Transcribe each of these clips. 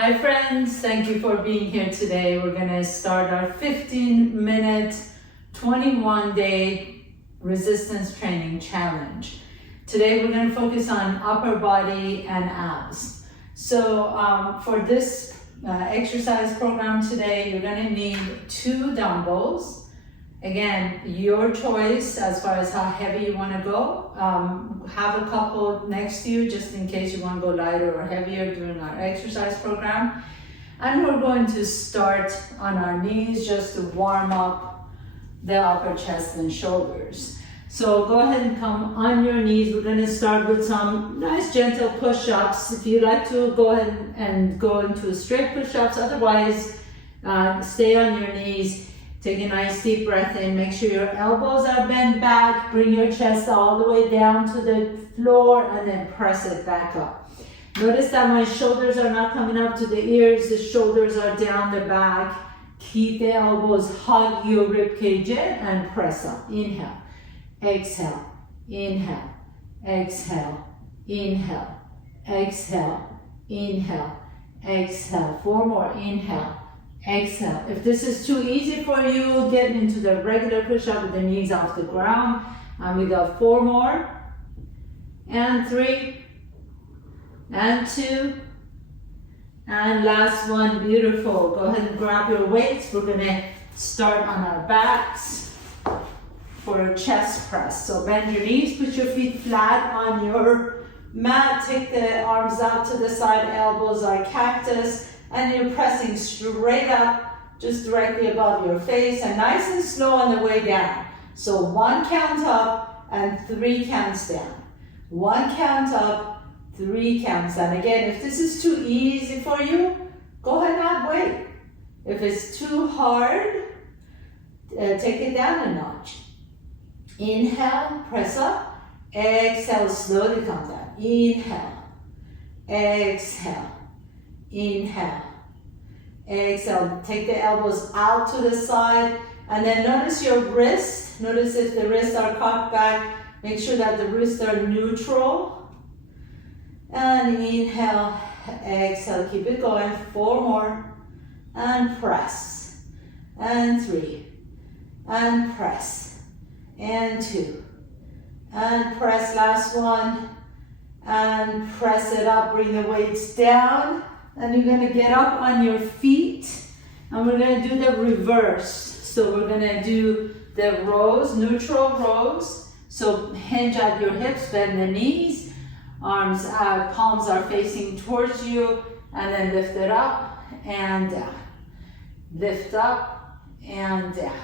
Hi friends, thank you for being here today. We're going to start our 15-minute, 21-day resistance training challenge. Today we're going to focus on upper body and abs. So for this exercise program today, you're going to need 2 dumbbells. Again, your choice as far as how heavy you want to go. Have a couple next to you just in case you want to go lighter or heavier during our exercise program. And we're going to start on our knees just to warm up the upper chest and shoulders. So go ahead and come on your knees. We're going to start with some nice gentle push-ups. If you like to, go ahead and go into straight push-ups. Otherwise, stay on your knees. Take a nice deep breath in. Make sure your elbows are bent back. Bring your chest all the way down to the floor and then press it back up. Notice that my shoulders are not coming up to the ears. The shoulders are down the back. Keep the elbows, hug your rib cage in and press up. Inhale, exhale, inhale, exhale, inhale, exhale, inhale, exhale. 4 more. Inhale. Exhale. If this is too easy for you, get into the regular push-up with the knees off the ground. And we got 4 more. And 3. And 2. And last one. Beautiful. Go ahead and grab your weights. We're going to start on our backs for a chest press. So bend your knees. Put your feet flat on your mat. Take the arms out to the side. Elbows are cactus. And you're pressing straight up, just directly above your face, and nice and slow on the way down. So 1 count up and 3 counts down. 1 count up, 3 counts down. Again, if this is too easy for you, go ahead and add weight. If it's too hard, take it down a notch. Inhale, press up. Exhale, slowly come down. Inhale, exhale. Inhale, exhale, take the elbows out to the side, and then notice your wrist. Notice if the wrists are cocked back, make sure that the wrists are neutral. And inhale, exhale, keep it going. 4 more, and press, and 3, and press, and 2, and press, last one, and press it up, bring the weights down. And you're going to get up on your feet, and we're going to do the reverse. So we're going to do the rows, neutral rows. So hinge at your hips, bend the knees, arms out, palms are facing towards you, and then lift it up and down. Lift up and down.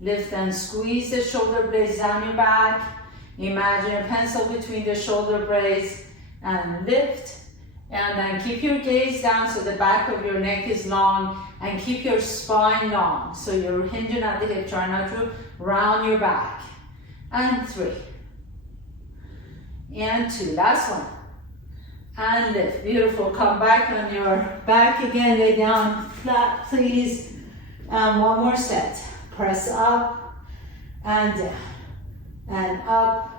Lift and squeeze the shoulder blades down your back. Imagine a pencil between the shoulder blades and lift. And then keep your gaze down so the back of your neck is long, and keep your spine long. So you're hinging at the hip, try not to round your back. And 3. And 2, last one. And lift, beautiful. Come back on your back again, lay down flat, please. And 1 more set. Press up and down, and up.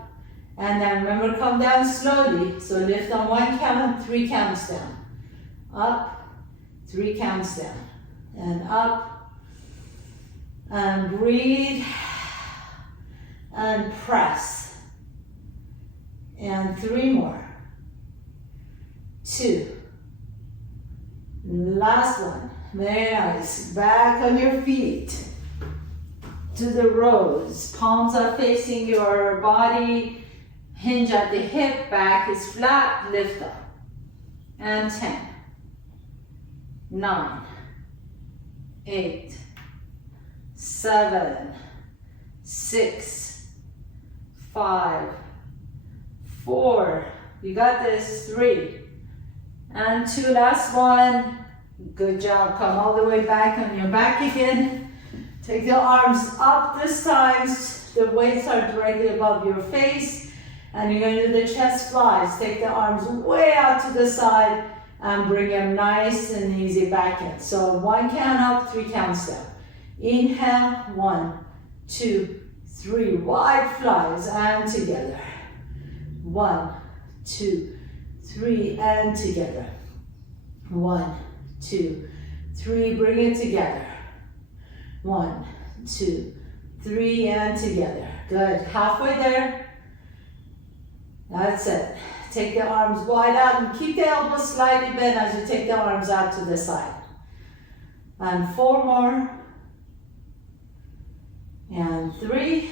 And then remember, come down slowly. So lift on 1 count, 3 counts down. Up, 3 counts down. And up. And breathe. And press. And 3 more. 2. Last one. Very nice. Back on your feet. To the rows. Palms are facing your body. Hinge at the hip, back is flat, lift up. And 10, 9, 8, 7, 6, 5, 4, you got this, 3, and 2, last one. Good job, come all the way back on your back again. Take the arms up this time, the weights are directly above your face. And you're going to do the chest flies. Take the arms way out to the side and bring them nice and easy back in. So 1 count up, 3 counts down. Inhale, 1, 2, 3, wide flies and together. 1, 2, 3, and together. 1, 2, 3, bring it together. 1, 2, 3, and together. Good, halfway there. That's it. Take the arms wide out and keep the elbows slightly bent as you take the arms out to the side. And 4 more. And 3.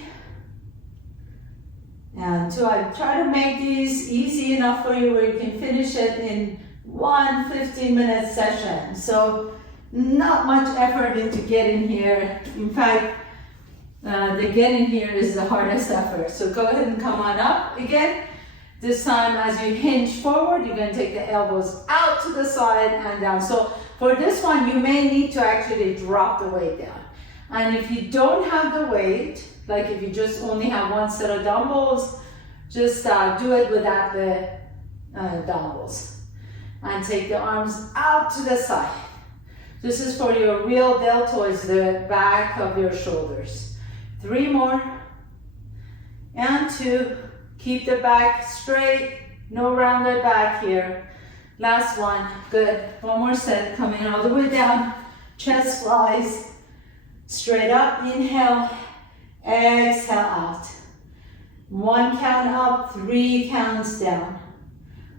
And 2. I try to make these easy enough for you where you can finish it in one 15-minute session. So not much effort into getting here. In fact, the getting here is the hardest effort. So go ahead and come on up again. This time as you hinge forward, you're going to take the elbows out to the side and down. So for this one, you may need to actually drop the weight down. And if you don't have the weight, like if you just only have one set of dumbbells, just do it without the dumbbells. And take the arms out to the side. This is for your real deltoids, the back of your shoulders. 3 more. And 2. Keep the back straight, no rounded back here. Last one, good. One more set, coming all the way down. Chest flies, straight up, inhale, exhale out. 1 count up, 3 counts down.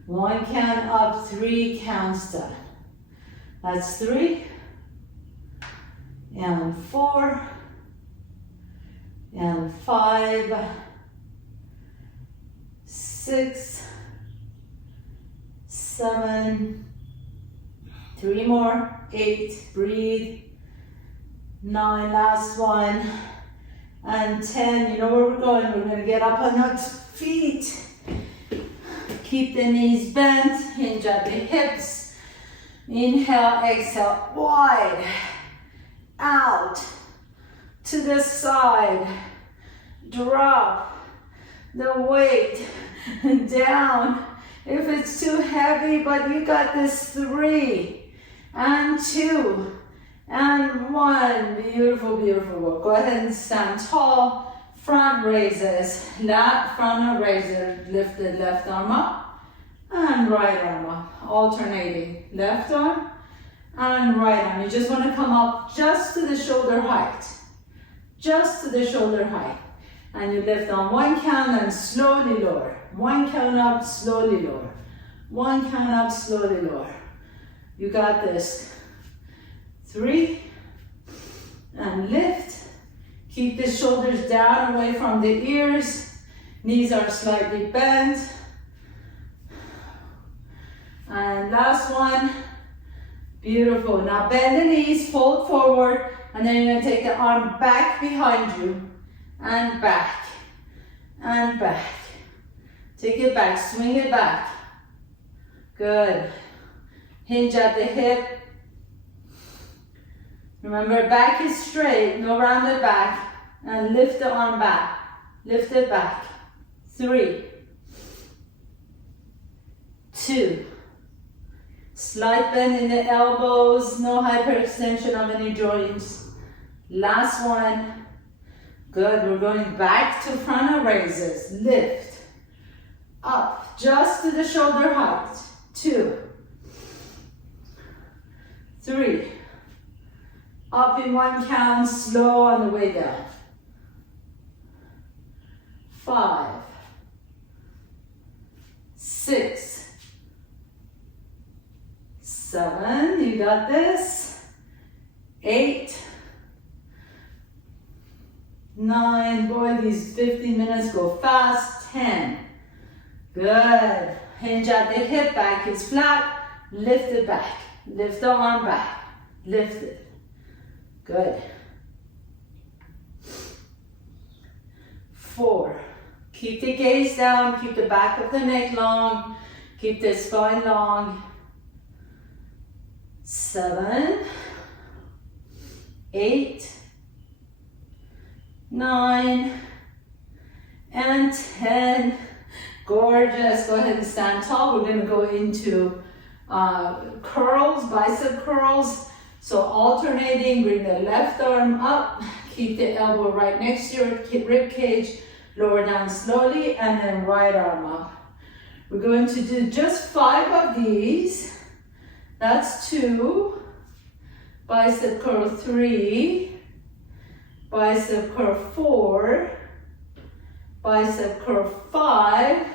1 count up, 3 counts down. That's 3, and 4, and 5, 6, 7, 3 more, 8, breathe, 9, last one, and 10. You know where we're going. We're going to get up on our feet. Keep the knees bent, hinge at the hips. Inhale, exhale, wide, out, to the side, drop the weight down. If it's too heavy, but you got this. 3, and 2, and 1. Beautiful, beautiful work. Go ahead and stand tall. Front raises, front raiser, lift the left arm up and right arm up, alternating left arm and right arm. You just want to come up just to the shoulder height, just to the shoulder height. And you lift on 1 count and slowly lower. 1 count up, slowly lower. 1 count up, slowly lower. You got this. 3, and lift. Keep the shoulders down away from the ears. Knees are slightly bent. And last one. Beautiful. Now bend the knees, fold forward, and then you're going to take the arm back behind you. And back. And back. Take it back, swing it back. Good. Hinge at the hip. Remember, back is straight, no rounded back. And lift the arm back. Lift it back. 3, 2. Slight bend in the elbows, no hyperextension of any joints. Last one. Good, we're going back to frontal raises. Lift. Up, just to the shoulder height. 2, 3. Up in 1 count, slow on the way down. 5, 6, 7, you got this. 8, 9, boy, these 15 minutes go fast. 10, good. Hinge at the hip, back is flat. Lift it back. Lift the arm back. Lift it. Good. 4. Keep the gaze down, keep the back of the neck long, keep the spine long. 7, 8, 9, and 10. Gorgeous. Go ahead and stand tall. We're going to go into curls, bicep curls. So alternating, bring the left arm up, keep the elbow right next to your rib cage, lower down slowly, and then right arm up. We're going to do just 5 of these. That's 2, bicep curl 3, bicep curl 4, bicep curl 5,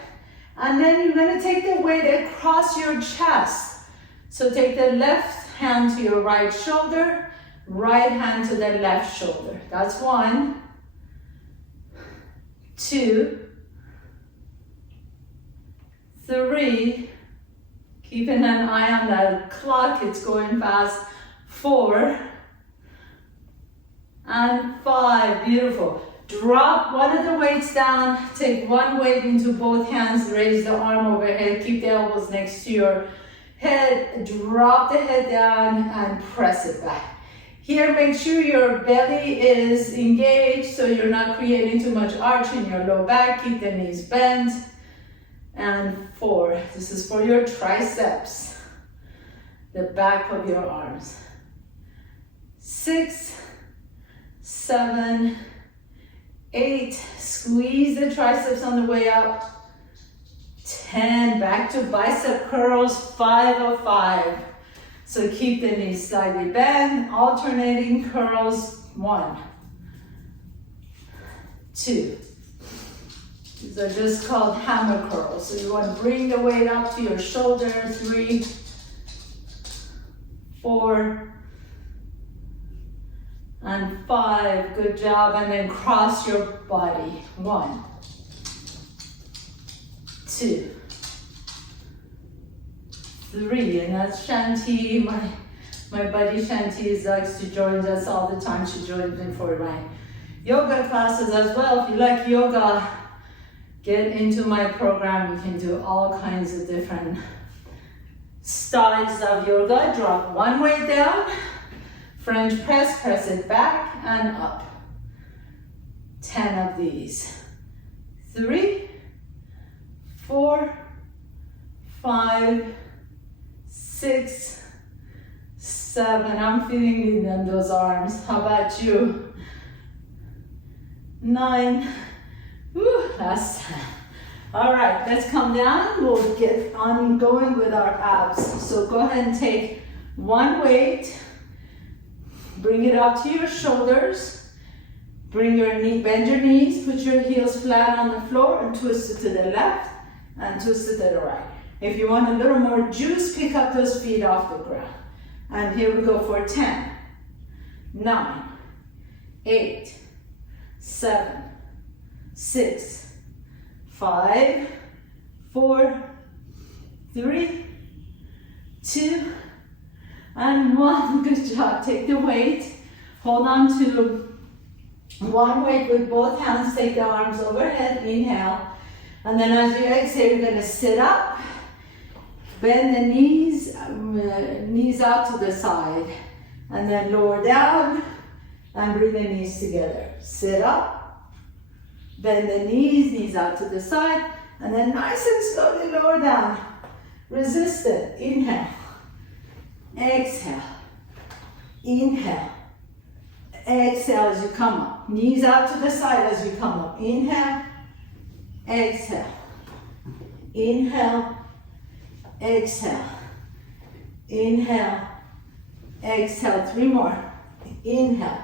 and then you're going to take the weight across your chest. So take the left hand to your right shoulder, right hand to the left shoulder. That's 1, 2, 3, keeping an eye on that clock, it's going fast, 4, and 5, beautiful. Drop one of the weights down, take one weight into both hands, raise the arm overhead, keep the elbows next to your head, drop the head down and press it back. Here, make sure your belly is engaged so you're not creating too much arch in your low back, keep the knees bent. And 4, this is for your triceps, the back of your arms. 6, 7, 8, squeeze the triceps on the way up. 10, back to bicep curls, 5 of 5. So keep the knees slightly bent, alternating curls, 1, 2. These are just called hammer curls. So you want to bring the weight up to your shoulder, 3, 4, and 5, good job, and then cross your body, 1, 2, 3, and that's Shanti, my buddy Shanti likes to join us all the time. She joins me for my yoga classes as well. If you like yoga, get into my program. You can do all kinds of different styles of yoga. Drop one weight down, French press, press it back and up. 10 of these. 3, 4, 5, 6, 7. I'm feeling it in those arms. How about you? 9. Whew, last 10. All right, let's come down. We'll get on going with our abs. So go ahead and take one weight. Bring it up to your shoulders. Bring your knee, bend your knees, put your heels flat on the floor and twist it to the left and twist it to the right. If you want a little more juice, pick up those feet off the ground. And here we go for 10, 9, 8, 7, 6, 5, 4, 3, 2, and 1. Good job. Take the weight. Hold on to one weight with both hands. Take the arms overhead. Inhale. And then as you exhale, you're going to sit up. Bend the knees, knees out to the side. And then lower down and bring the knees together. Sit up. Bend the knees, knees out to the side. And then nice and slowly lower down. Resist it. Inhale. Exhale. Inhale. Exhale as you come up. Knees out to the side as you come up. Inhale. Exhale. Inhale. Exhale. Inhale. Exhale. 3 more. Inhale.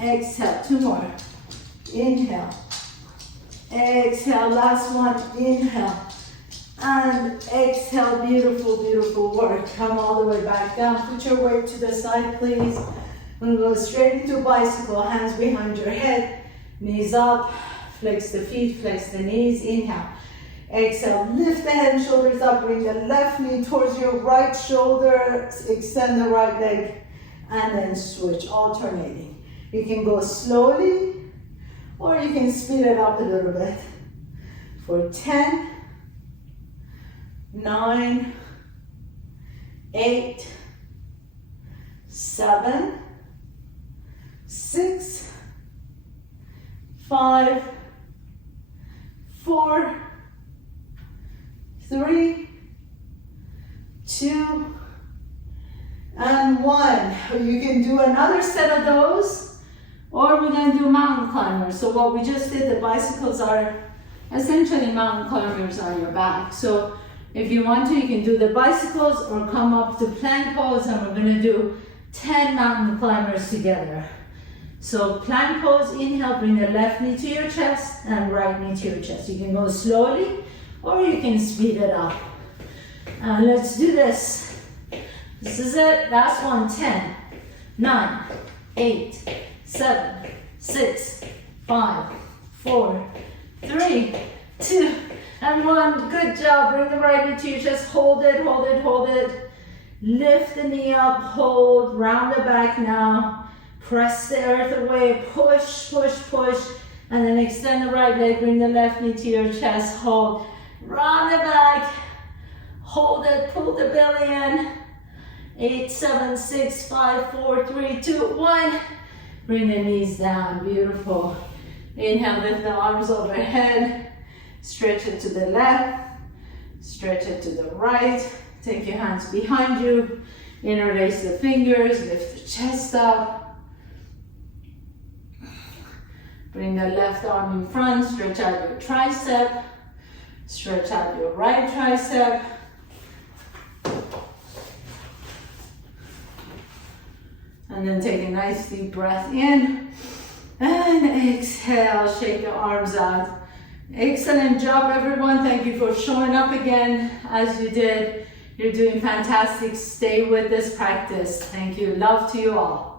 Exhale. 2 more. Inhale. Exhale. Last one. Inhale. And exhale. Beautiful, beautiful work. Come all the way back down. Put your weight to the side, please. We'll go straight into bicycle. Hands behind your head. Knees up. Flex the feet. Flex the knees. Inhale. Exhale. Lift the head and shoulders up. Bring the left knee towards your right shoulder. Extend the right leg. And then switch. Alternating. You can go slowly or you can speed it up a little bit. For 10, 9, 8, 7, 6, 5, 4, 3, 2, and 1. You can do another set of those, or we're going to do mountain climbers. So what we just did, the bicycles are essentially mountain climbers on your back. So if you want to, you can do the bicycles or come up to plank pose, and we're going to do 10 mountain climbers together. So plank pose, inhale, bring the left knee to your chest and right knee to your chest. You can go slowly or you can speed it up. Let's do this. This is it, last one. 10, 9, 8, 7, 6, 5, 4, 3, 2, and 1. Good job. Bring the right knee to your chest. Hold it, hold it, hold it. Lift the knee up, hold, round the back now. Press the earth away, push, push, push. And then extend the right leg, bring the left knee to your chest, hold. Round the back, hold it, pull the belly in. 8, 7, 6, 5, 4, 3, 2, 1. Bring the knees down, beautiful. Inhale, lift the arms overhead. Stretch it to the left, stretch it to the right. Take your hands behind you. Interlace the fingers, lift the chest up. Bring the left arm in front, stretch out your tricep. Stretch out your right tricep. And then take a nice deep breath in. And exhale, shake the arms out. Excellent job, everyone. Thank you for showing up again as you did. You're doing fantastic. Stay with this practice. Thank you. Love to you all.